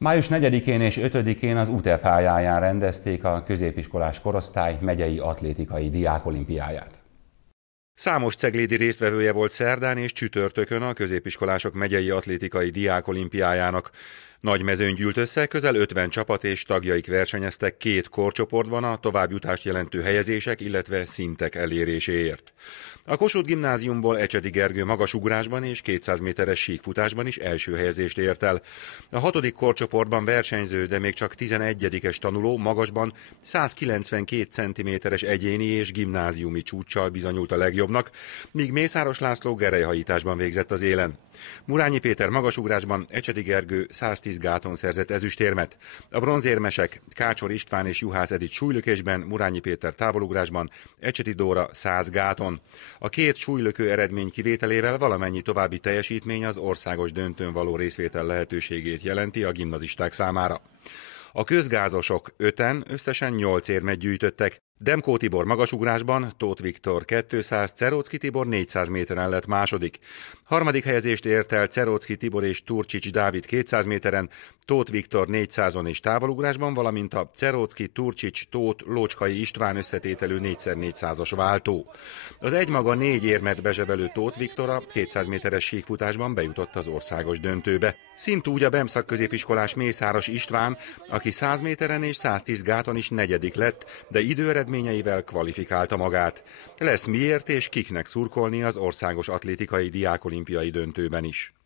Május 4-én és 5-én az UTE pályáján rendezték a középiskolás korosztály megyei atlétikai diákolimpiáját. Számos ceglédi résztvevője volt szerdán és csütörtökön a középiskolások megyei atlétikai diákolimpiájának. Nagy mezőny gyűlt össze, közel 50 csapat és tagjaik versenyeztek két korcsoportban a továbbjutást jelentő helyezések, illetve szintek eléréséért. A Kossuth Gimnáziumból Ecsedi Gergő magasugrásban és 200 méteres síkfutásban is első helyezést ért el. A 6. korcsoportban versenyző, de még csak 11-es tanuló magasban 192 cm-es egyéni és gimnáziumi csúccsal bizonyult a legjobbnak, míg Mészáros László gerelyhajításban végzett az élen. Murányi Péter magasugrásban, Ecsedi Gergő 110 gáton szerzett ezüstérmet. A bronzérmesek Kácsor István és Juhász Edith súlylökésben, Murányi Péter távolugrásban, Ecsedi Dóra 100 gáton. A két súlylökő eredmény kivételével valamennyi további teljesítmény az országos döntőn való részvétel lehetőségét jelenti a gimnazisták számára. A közgázosok 5-en összesen 8 érmet gyűjtöttek. Demkó Tibor magasugrásban, Tóth Viktor 200, Ceróczky Tibor 400 méteren lett második. Harmadik helyezést ért el Ceróczky Tibor és Turcsics Dávid 200 méteren, Tóth Viktor 400-on és távolugrásban, valamint a Ceróczky, Turcsics, Tóth, Lócskai István összetételű 4x400-as váltó. Az egymaga 4 érmet bezsebelő Tóth Viktor a 200 méteres síkfutásban bejutott az országos döntőbe. Szintúgy a BEM szakközépiskolás Mészáros István, aki 100 méteren és 110 gáton is negyedik lett, de időeredményeivel kvalifikálta magát. Lesz miért és kiknek szurkolni az országos atlétikai diákolimpiai döntőben is.